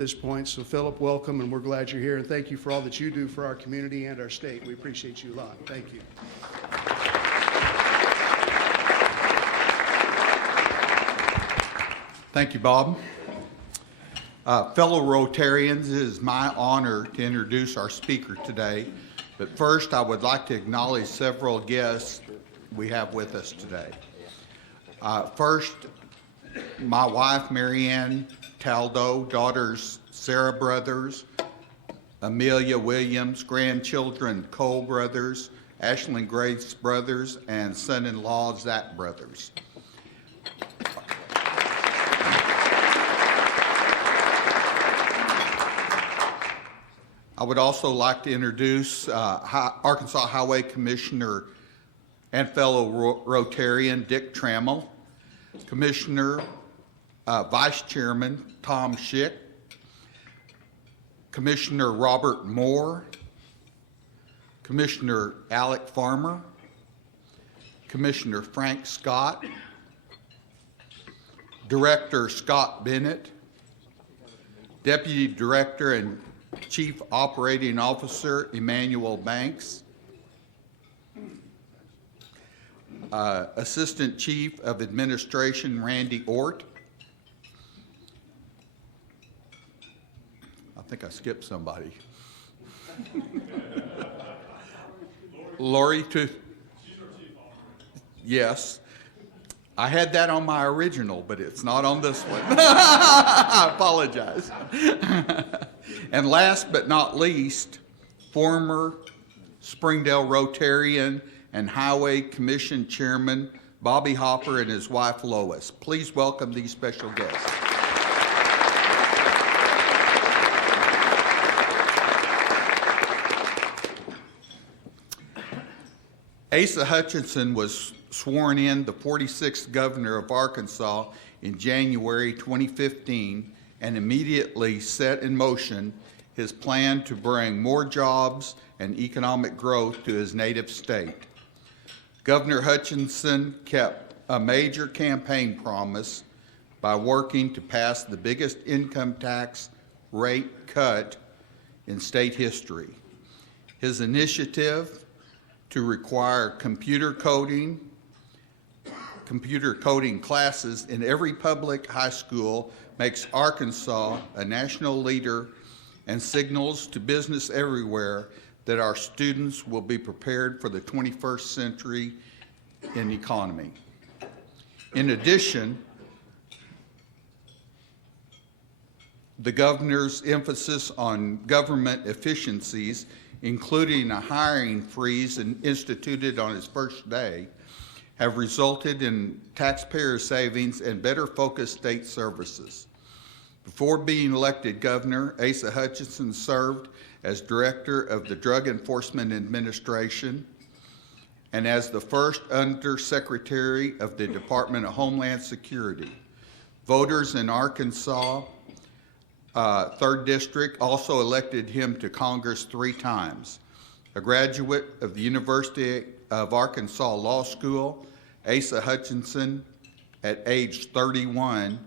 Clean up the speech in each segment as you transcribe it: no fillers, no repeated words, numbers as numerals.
this point. So Philip, welcome, and we're glad you're here, and thank you for all that you do for our community and our state. We appreciate you a lot. Thank you. Thank you, Bob. Fellow Rotarians, it is my honor to introduce our speaker today. But first, I would like to acknowledge several guests we have with us today. First, my wife, Marianne Taldo, daughters Sarah Brothers, Amelia Williams, grandchildren Cole Brothers, Ashlyn Grace Brothers, and son-in-law Zach Brothers. I would also like to introduce Arkansas Highway Commissioner and fellow Rotarian Dick Trammell, Commissioner Vice Chairman Tom Schick, Commissioner Robert Moore, Commissioner Alec Farmer, Commissioner Frank Scott, Director Scott Bennett, Deputy Director and Chief Operating Officer Emmanuel Banks, Assistant Chief of Administration Randy Ort. I think I skipped somebody. Lori to yes. I had that on my original, but it's not on this one. I apologize. And last but not least, former Springdale Rotarian and Highway Commission Chairman Bobby Hopper and his wife Lois. Please welcome these special guests. Asa Hutchinson was sworn in the 46th governor of Arkansas in January 2015 and immediately set in motion his plan to bring more jobs and economic growth to his native state. Governor Hutchinson kept a major campaign promise by working to pass the biggest income tax rate cut in state history. His initiative to require computer coding classes in every public high school makes Arkansas a national leader and signals to business everywhere that our students will be prepared for the 21st century in economy. In addition, the governor's emphasis on government efficiencies, including a hiring freeze instituted on his first day, have resulted in taxpayer savings and better focused state services. Before being elected governor, Asa Hutchinson served as director of the Drug Enforcement Administration and as the first undersecretary of the Department of Homeland Security. Voters in Arkansas 3rd District also elected him to Congress 3 times. A graduate of the University of Arkansas Law School, Asa Hutchinson, at age 31,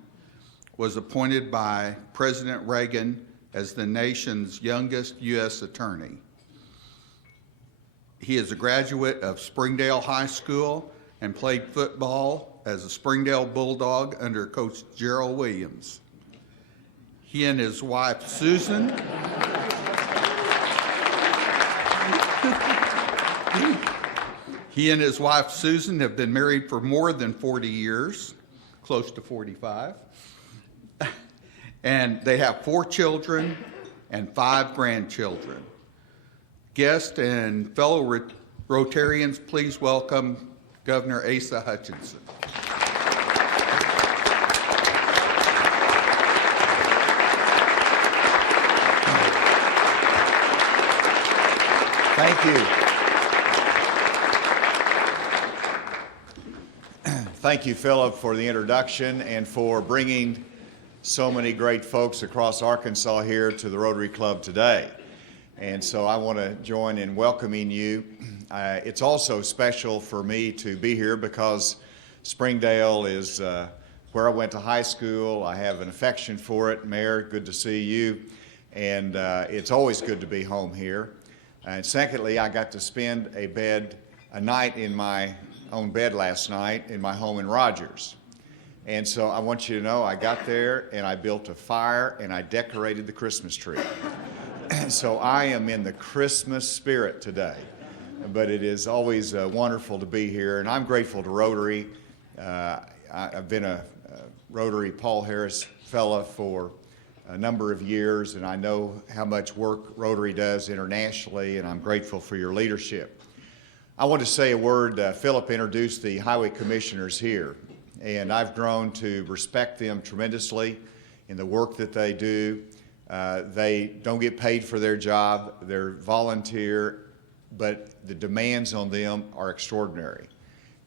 was appointed by President Reagan as the nation's youngest U.S. attorney. He is a graduate of Springdale High School and played football as a Springdale Bulldog under Coach Gerald Williams. He and his wife, Susan, have been married for more than 40 years, close to 45. And they have 4 children and 5 grandchildren. Guests and fellow Rotarians, please welcome Governor Asa Hutchinson. Thank you. Thank you, Philip, for the introduction and for bringing so many great folks across Arkansas here to the Rotary Club today. And so I want to join in welcoming you. It's also special for me to be here because Springdale is where I went to high school. I have an affection for it. Mayor, good to see you. And it's always good to be home here. And secondly, I got to spend a night in my own bed last night in my home in Rogers. And so I want you to know I got there and I built a fire and I decorated the Christmas tree. So I am in the Christmas spirit today. But it is always wonderful to be here, and I'm grateful to Rotary. I've been a Rotary Paul Harris Fellow for a number of years, and I know how much work Rotary does internationally, and I'm grateful for your leadership. I want to say a word. Philip introduced the highway commissioners here, and I've grown to respect them tremendously in the work that they do. They don't get paid for their job. They're volunteer, but the demands on them are extraordinary.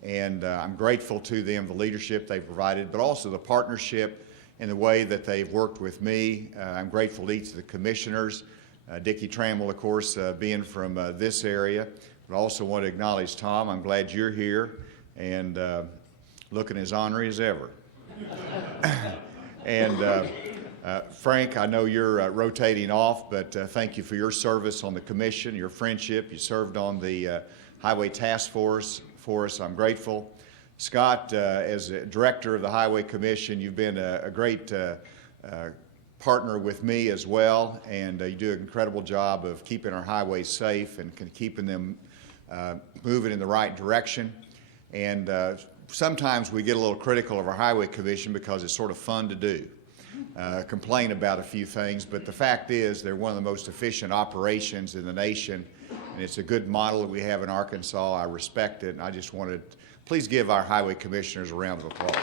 And I'm grateful to them, the leadership they've provided, but also the partnership and the way that they've worked with me. I'm grateful to each of the commissioners, Dickie Trammell, of course, being from this area. But I also want to acknowledge Tom. I'm glad you're here and looking as ornery as ever. And Frank, I know you're rotating off, but thank you for your service on the commission, your friendship. You served on the Highway Task Force for us. I'm grateful. Scott, as a director of the Highway Commission, you've been a great partner with me as well, and you do an incredible job of keeping our highways safe and keeping them moving in the right direction. And sometimes we get a little critical of our Highway Commission because it's sort of fun to do. Complain about a few things, but the fact is they're one of the most efficient operations in the nation, and it's a good model that we have in Arkansas. I respect it, and I just wanted to please give our highway commissioners a round of applause.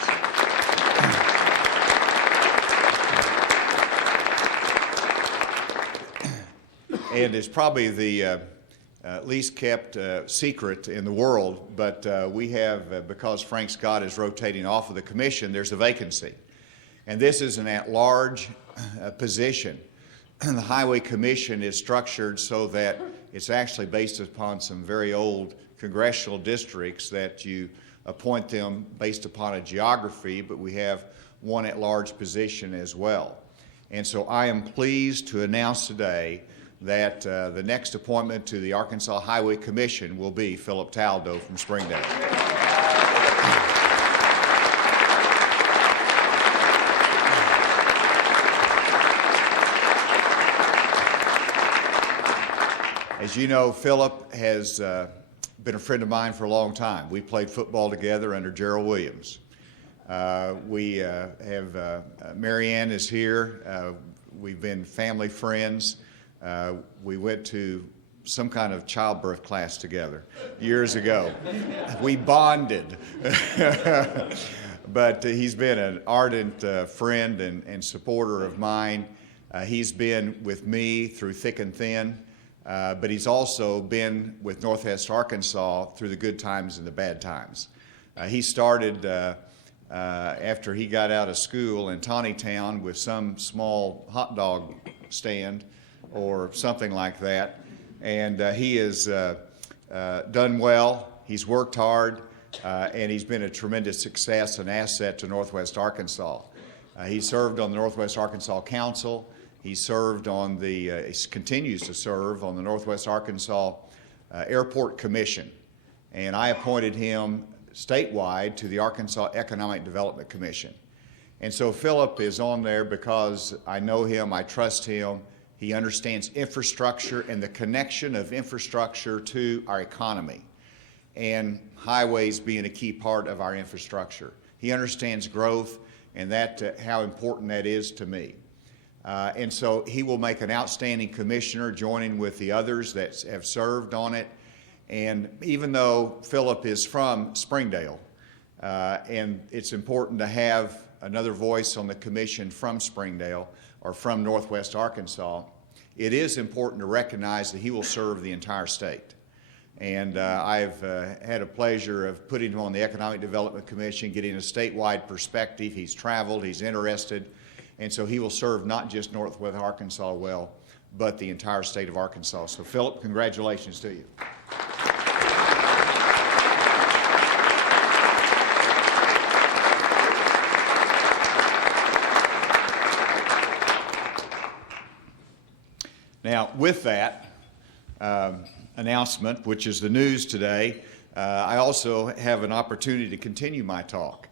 And it's probably the least kept secret in the world, but we have, because Frank Scott is rotating off of the commission, there's a vacancy. And this is an at-large position. The Highway Commission is structured so that it's actually based upon some very old congressional districts that you appoint them based upon a geography, but we have one at-large position as well. And so I am pleased to announce today that the next appointment to the Arkansas Highway Commission will be Philip Taldo from Springdale. As you know, Philip has been a friend of mine for a long time. We played football together under Gerald Williams. We have, Marianne is here. We've been family friends. We went to some kind of childbirth class together years ago. We bonded. But he's been an ardent friend and supporter of mine. He's been with me through thick and thin. But he's also been with Northwest Arkansas through the good times and the bad times. He started after he got out of school in Taneytown with some small hot dog stand or something like that. And he has done well. He's worked hard, and he's been a tremendous success and asset to Northwest Arkansas. He served on the Northwest Arkansas Council. He served on he continues to serve on the Northwest Arkansas Airport Commission. And I appointed him statewide to the Arkansas Economic Development Commission. And so Philip is on there because I know him, I trust him. He understands infrastructure and the connection of infrastructure to our economy, and highways being a key part of our infrastructure. He understands growth and how important that is to me. And so he will make an outstanding commissioner, joining with the others that have served on it. And even though Philip is from Springdale, and it's important to have another voice on the commission from Springdale or from Northwest Arkansas, it is important to recognize that he will serve the entire state. And I've had a pleasure of putting him on the Economic Development Commission, getting a statewide perspective. He's traveled, he's interested, and so he will serve not just Northwest Arkansas well, but the entire state of Arkansas. So Philip, congratulations to you. Now, with that announcement, which is the news today, I also have an opportunity to continue my talk.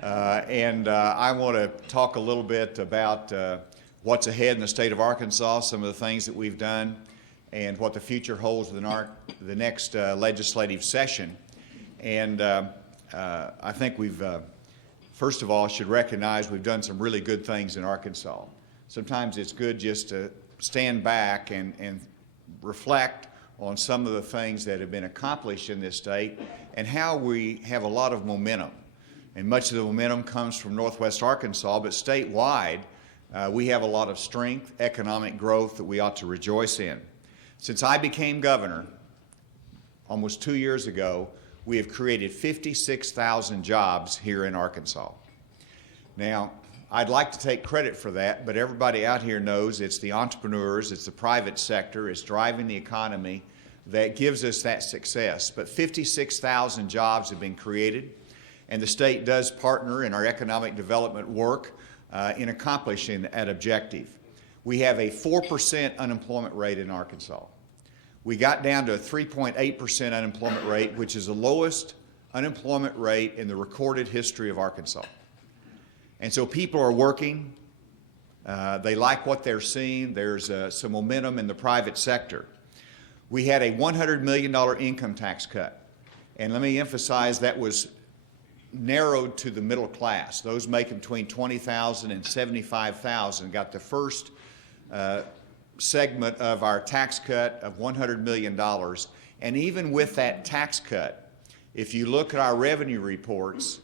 I want to talk a little bit about what's ahead in the state of Arkansas, some of the things that we've done, and what the future holds in the next legislative session. And I think we've, first of all, should recognize we've done some really good things in Arkansas. Sometimes it's good just to stand back and reflect on some of the things that have been accomplished in this state and how we have a lot of momentum. And much of the momentum comes from Northwest Arkansas, but statewide, we have a lot of strength, economic growth that we ought to rejoice in. Since I became governor almost 2 years ago, we have created 56,000 jobs here in Arkansas. Now, I'd like to take credit for that, but everybody out here knows it's the entrepreneurs, it's the private sector, it's driving the economy that gives us that success. But 56,000 jobs have been created, and the state does partner in our economic development work in accomplishing that objective. We have a 4% unemployment rate in Arkansas. We got down to a 3.8% unemployment rate, which is the lowest unemployment rate in the recorded history of Arkansas. And so people are working. They like what they're seeing. There's some momentum in the private sector. We had a $100 million income tax cut. And let me emphasize that was narrowed to the middle class. Those making between $20,000 and $75,000 got the first segment of our tax cut of $100 million. And even with that tax cut, if you look at our revenue reports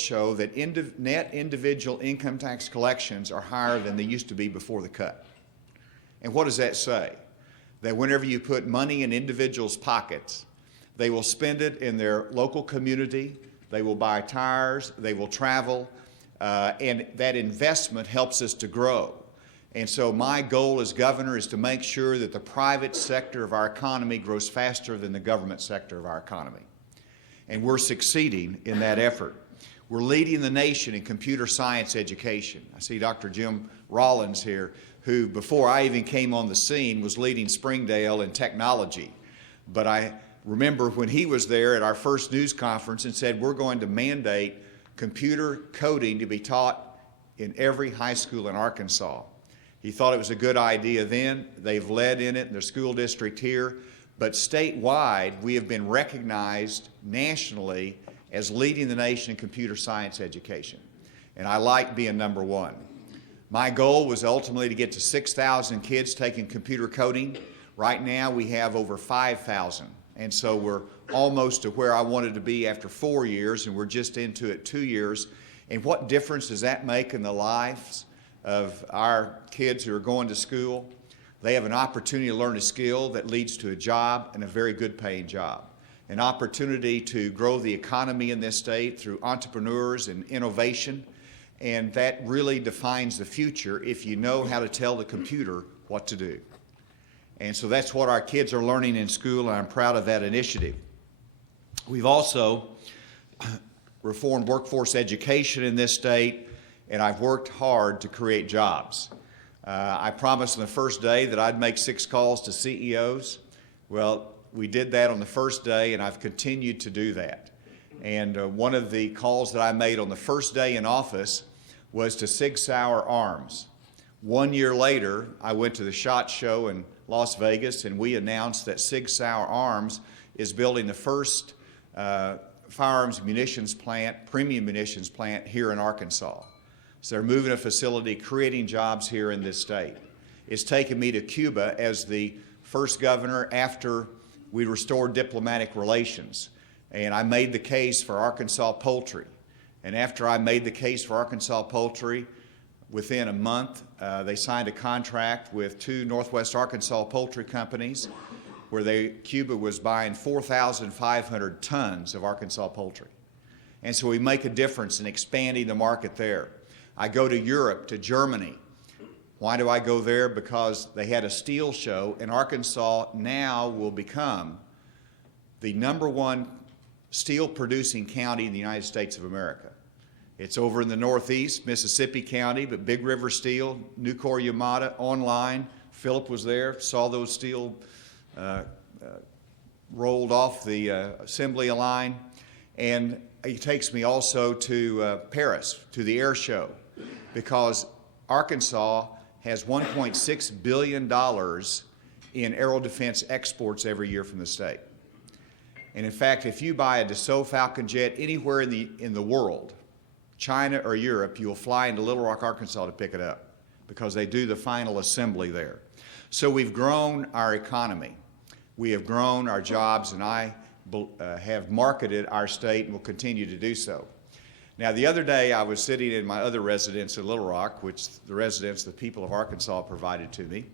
show that net individual income tax collections are higher than they used to be before the cut. And what does that say? That whenever you put money in individuals' pockets, they will spend it in their local community, they will buy tires, they will travel, and that investment helps us to grow. And so my goal as governor is to make sure that the private sector of our economy grows faster than the government sector of our economy. And we're succeeding in that effort. We're leading the nation in computer science education. I see Dr. Jim Rollins here, who before I even came on the scene was leading Springdale in technology. But I remember when he was there at our first news conference and said, we're going to mandate computer coding to be taught in every high school in Arkansas. He thought it was a good idea then. They've led in it in their school district here. But statewide, we have been recognized nationally as leading the nation in computer science education. And I like being number one. My goal was ultimately to get to 6,000 kids taking computer coding. Right now, we have over 5,000. And so we're almost to where I wanted to be after 4 years, and we're just into it 2 years. And what difference does that make in the lives of our kids who are going to school? They have an opportunity to learn a skill that leads to a job, and a very good paying job. An opportunity to grow the economy in this state through entrepreneurs and innovation, and that really defines the future if you know how to tell the computer what to do. And so that's what our kids are learning in school, and I'm proud of that initiative. We've also reformed workforce education in this state, and I've worked hard to create jobs. I promised on the first day that I'd make 6 calls to CEOs. Well, we did that on the first day, and I've continued to do that. And one of the calls that I made on the first day in office was to Sig Sauer Arms. 1 year later, I went to the SHOT Show in Las Vegas, and we announced that Sig Sauer Arms is building the first firearms munitions plant, premium munitions plant here in Arkansas. So they're moving a facility, creating jobs here in this state. It's taken me to Cuba as the first governor after we restored diplomatic relations. And I made the case for Arkansas poultry. And after I made the case for Arkansas poultry, within a month, they signed a contract with 2 Northwest Arkansas poultry companies where Cuba was buying 4,500 tons of Arkansas poultry. And so we make a difference in expanding the market there. I go to Europe, to Germany. Why do I go there? Because they had a steel show, and Arkansas now will become the #1 steel-producing county in the United States of America. It's over in the northeast, Mississippi County, but Big River Steel, Nucor Yamada, online. Philip was there, saw those steel rolled off the assembly line. And he takes me also to Paris, to the air show, because Arkansas has $1.6 billion in aero defense exports every year from the state. And in fact, if you buy a Dassault Falcon jet anywhere in the world, China or Europe, you'll fly into Little Rock, Arkansas to pick it up because they do the final assembly there. So we've grown our economy. We have grown our jobs, and I have marketed our state and will continue to do so. Now, the other day I was sitting in my other residence in Little Rock, which the residence the people of Arkansas provided to me,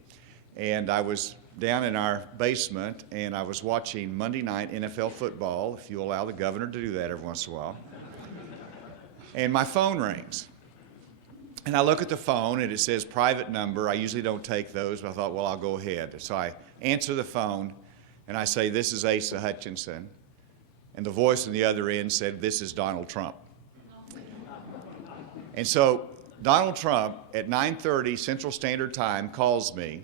and I was down in our basement and I was watching Monday night NFL football, if you allow the governor to do that every once in a while. And my phone rings. And I look at the phone and it says private number. I usually don't take those, but I thought, well, I'll go ahead. So I answer the phone and I say, this is Asa Hutchinson. And the voice on the other end said, this is Donald Trump. And so Donald Trump at 9:30 Central Standard Time calls me.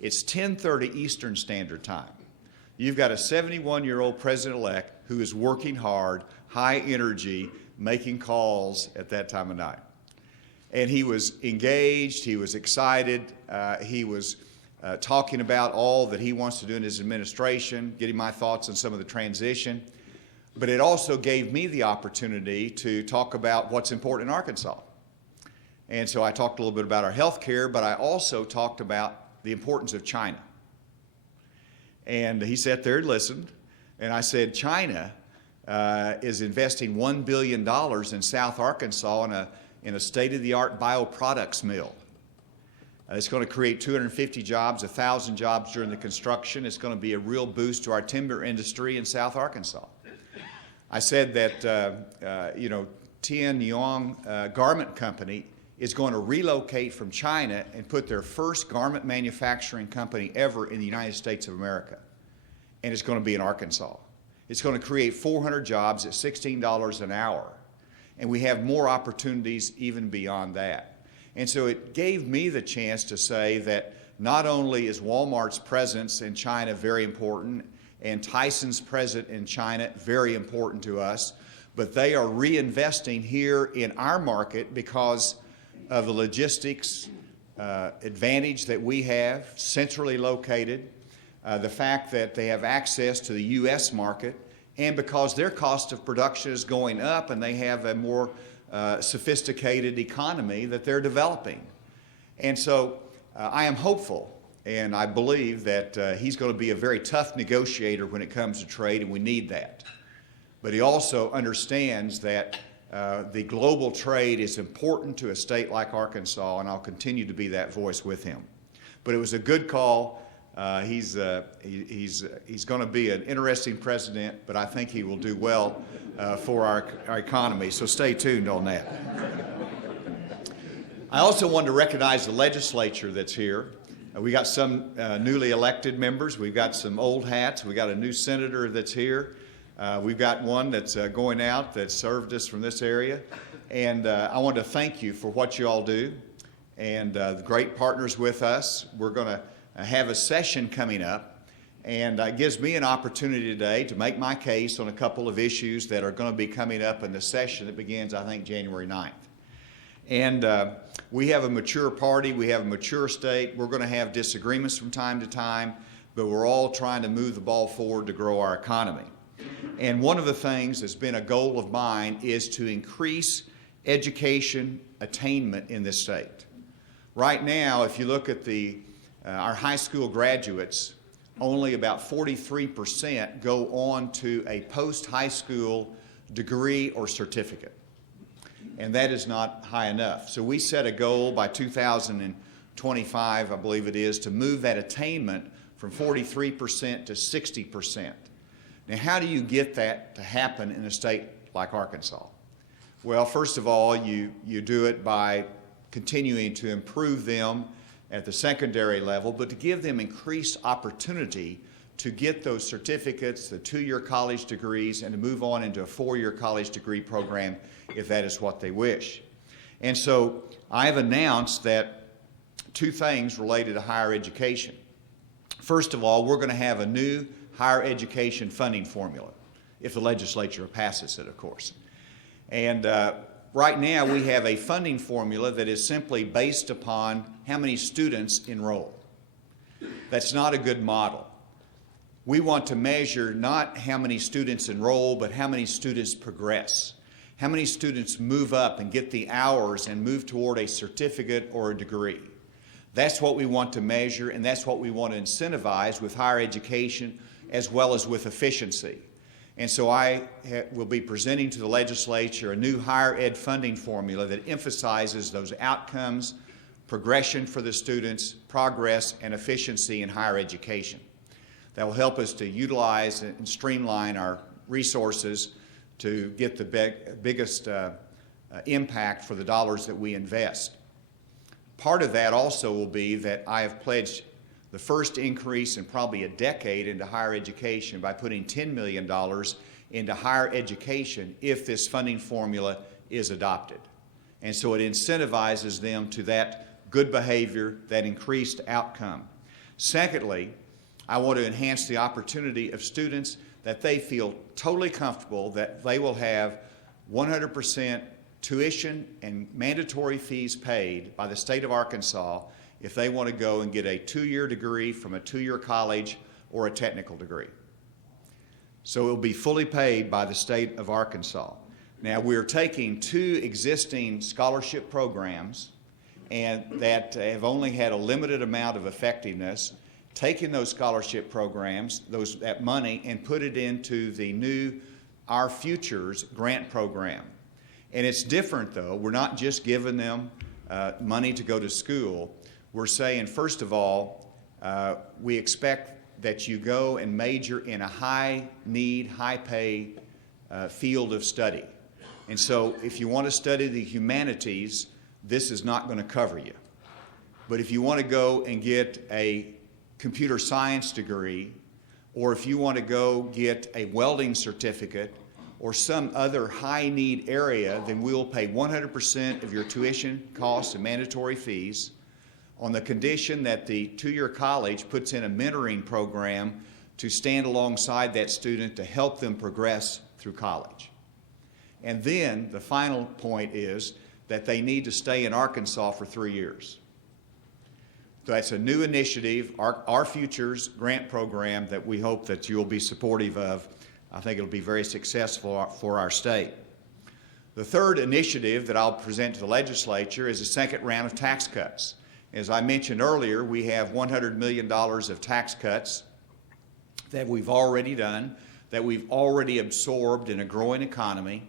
It's 10:30 Eastern Standard Time. You've got a 71-year-old president-elect who is working hard, high energy, making calls at that time of night. And he was engaged, he was excited, he was talking about all that he wants to do in his administration, getting my thoughts on some of the transition. But it also gave me the opportunity to talk about what's important in Arkansas. And so I talked a little bit about our health care, but I also talked about the importance of China. And he sat there and listened, and I said, China is investing $1 billion in South Arkansas in a state-of-the-art bioproducts mill. It's going to create 250 jobs, 1,000 jobs during the construction. It's going to be a real boost to our timber industry in South Arkansas. I said that, Tian Yong Garment Company is going to relocate from China and put their first garment manufacturing company ever in the United States of America. And it's going to be in Arkansas. It's going to create 400 jobs at $16 an hour. And we have more opportunities even beyond that. And so it gave me the chance to say that not only is Walmart's presence in China very important, and Tyson's presence in China very important to us, but they are reinvesting here in our market because of the logistics advantage that we have, centrally located, the fact that they have access to the U.S. market, and because their cost of production is going up and they have a more sophisticated economy that they're developing. And so I am hopeful, and I believe that he's going to be a very tough negotiator when it comes to trade, and we need that. But he also understands that the global trade is important to a state like Arkansas, and I'll continue to be that voice with him. But it was a good call. He's going to be an interesting president, but I think he will do well for our economy. So stay tuned on that. I also want to recognize the legislature that's here. We got some newly elected members. We've got some old hats. We got a new senator that's here. We've got one that's going out that served us from this area. And I want to thank you for what you all do and the great partners with us. We're going to have a session coming up, and it gives me an opportunity today to make my case on a couple of issues that are going to be coming up in the session that begins, I think, January 9th. And we have a mature party, we have a mature state. We're going to have disagreements from time to time, but we're all trying to move the ball forward to grow our economy. And one of the things that's been a goal of mine is to increase education attainment in this state. Right now, if you look at our high school graduates, only about 43% go on to a post-high school degree or certificate. And that is not high enough. So we set a goal by 2025, I believe it is, to move that attainment from 43% to 60%. Now, how do you get that to happen in a state like Arkansas? Well, first of all, you do it by continuing to improve them at the secondary level, but to give them increased opportunity to get those certificates, the 2-year college degrees, and to move on into a 4-year college degree program if that is what they wish. And so I have announced that 2 things related to higher education. First of all, we're going to have a new higher education funding formula, if the legislature passes it, of course. And right now we have a funding formula that is simply based upon how many students enroll. That's not a good model. We want to measure not how many students enroll, but how many students progress. How many students move up and get the hours and move toward a certificate or a degree. That's what we want to measure, and that's what we want to incentivize with higher education as well as with efficiency. And so I will be presenting to the legislature a new higher ed funding formula that emphasizes those outcomes, progression for the students, progress, and efficiency in higher education. That will help us to utilize and streamline our resources to get the biggest impact for the dollars that we invest. Part of that also will be that I have pledged the first increase in probably a decade into higher education by putting $10 million into higher education if this funding formula is adopted. And so it incentivizes them to that good behavior, that increased outcome. Secondly, I want to enhance the opportunity of students that they feel totally comfortable that they will have 100% tuition and mandatory fees paid by the state of Arkansas if they want to go and get a 2-year degree from a 2-year college or a technical degree. So it will be fully paid by the state of Arkansas. Now we're taking 2 existing scholarship programs and that have only had a limited amount of effectiveness, taking those scholarship programs, that money, and put it into the new Our Futures grant program. And it's different, though. We're not just giving them money to go to school. We're saying, first of all, we expect that you go and major in a high-need, high-pay field of study. And so if you want to study the humanities, this is not going to cover you. But if you want to go and get a computer science degree, or if you want to go get a welding certificate or some other high-need area, then we'll pay 100% of your tuition costs and mandatory fees on the condition that the 2-year college puts in a mentoring program to stand alongside that student to help them progress through college. And then the final point is that they need to stay in Arkansas for 3 years. So that's a new initiative, our Futures grant program, that we hope that you'll be supportive of. I think it'll be very successful for our state. The third initiative that I'll present to the legislature is a second round of tax cuts. As I mentioned earlier, we have $100 million of tax cuts that we've already done, that we've already absorbed in a growing economy,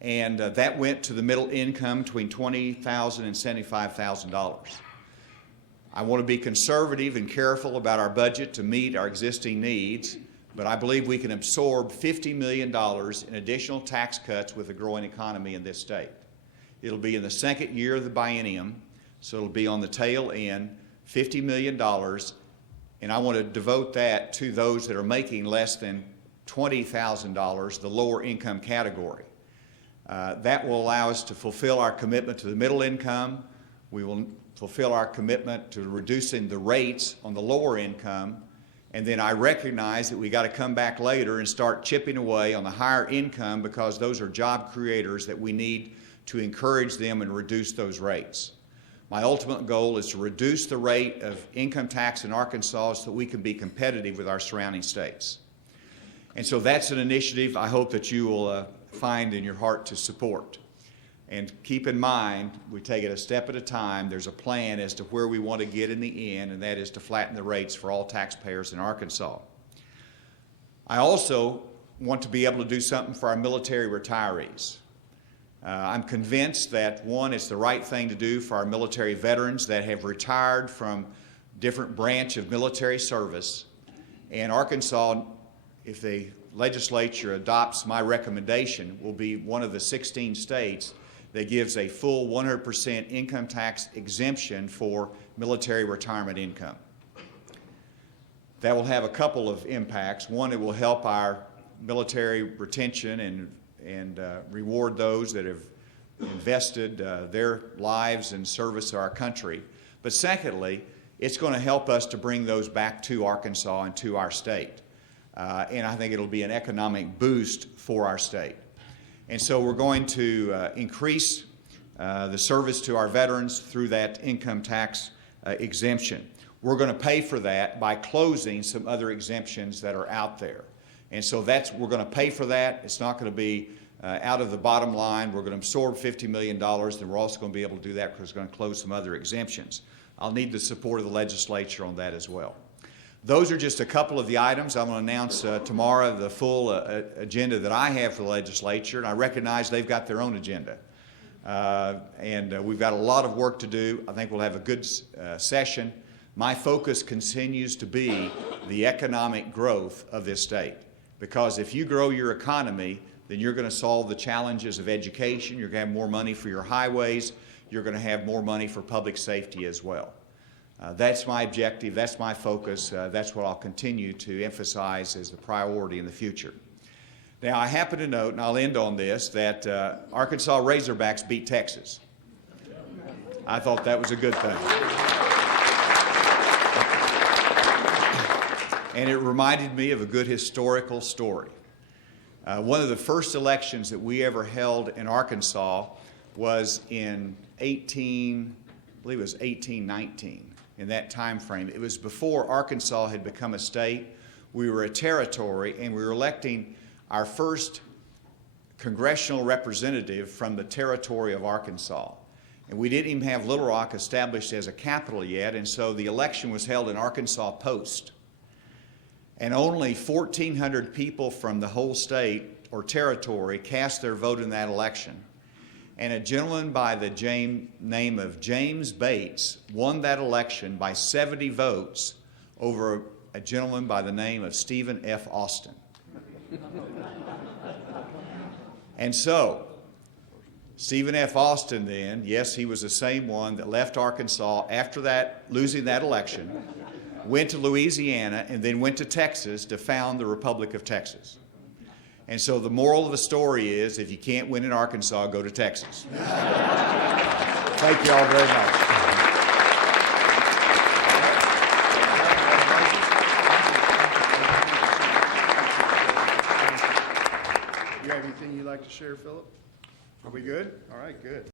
and that went to the middle income between $20,000 and $75,000. I want to be conservative and careful about our budget to meet our existing needs, but I believe we can absorb $50 million in additional tax cuts with a growing economy in this state. It'll be in the second year of the biennium, so it'll be on the tail end, $50 million, and I want to devote that to those that are making less than $20,000, the lower income category. That will allow us to fulfill our commitment to the middle income. We will fulfill our commitment to reducing the rates on the lower income, and then I recognize that we got to come back later and start chipping away on the higher income, because those are job creators that we need to encourage them and reduce those rates. My ultimate goal is to reduce the rate of income tax in Arkansas so that we can be competitive with our surrounding states. And so that's an initiative I hope that you will find in your heart to support. And keep in mind, we take it a step at a time. There's a plan as to where we want to get in the end, and that is to flatten the rates for all taxpayers in Arkansas. I also want to be able to do something for our military retirees. I'm convinced that, one, it's the right thing to do for our military veterans that have retired from different branch of military service. And Arkansas, if the legislature adopts my recommendation, will be one of the 16 states that gives a full 100% income tax exemption for military retirement income. That will have a couple of impacts. One, it will help our military retention and reward those that have invested their lives in service to our country. But secondly, it's going to help us to bring those back to Arkansas and to our state. And I think it'll be an economic boost for our state. And so we're going to increase the service to our veterans through that income tax exemption. We're going to pay for that by closing some other exemptions that are out there. And so we're going to pay for that. It's not going to be out of the bottom line. We're going to absorb $50 million, and we're also going to be able to do that because we're going to close some other exemptions. I'll need the support of the legislature on that as well. Those are just a couple of the items. I'm going to announce tomorrow the full agenda that I have for the legislature, and I recognize they've got their own agenda. We've got a lot of work to do. I think we'll have a good session. My focus continues to be the economic growth of this state, because if you grow your economy, then you're going to solve the challenges of education. You're going to have more money for your highways. You're going to have more money for public safety as well. That's my objective. That's my focus. That's what I'll continue to emphasize as the priority in the future. Now, I happen to note, and I'll end on this, that Arkansas Razorbacks beat Texas. I thought that was a good thing. And it reminded me of a good historical story. One of the first elections that we ever held in Arkansas was in 1819, in that time frame. It was before Arkansas had become a state. We were a territory, and we were electing our first congressional representative from the territory of Arkansas. And we didn't even have Little Rock established as a capital yet, and so the election was held in Arkansas Post. And only 1,400 people from the whole state or territory cast their vote in that election. And a gentleman by the name of James Bates won that election by 70 votes over a gentleman by the name of Stephen F. Austin. And so, Stephen F. Austin then, yes, he was the same one that left Arkansas after that, losing that election, went to Louisiana, and then went to Texas to found the Republic of Texas. And so the moral of the story is, if you can't win in Arkansas, go to Texas. Thank you all very much. You have anything you'd like to share, Philip? Are we good? All right, good.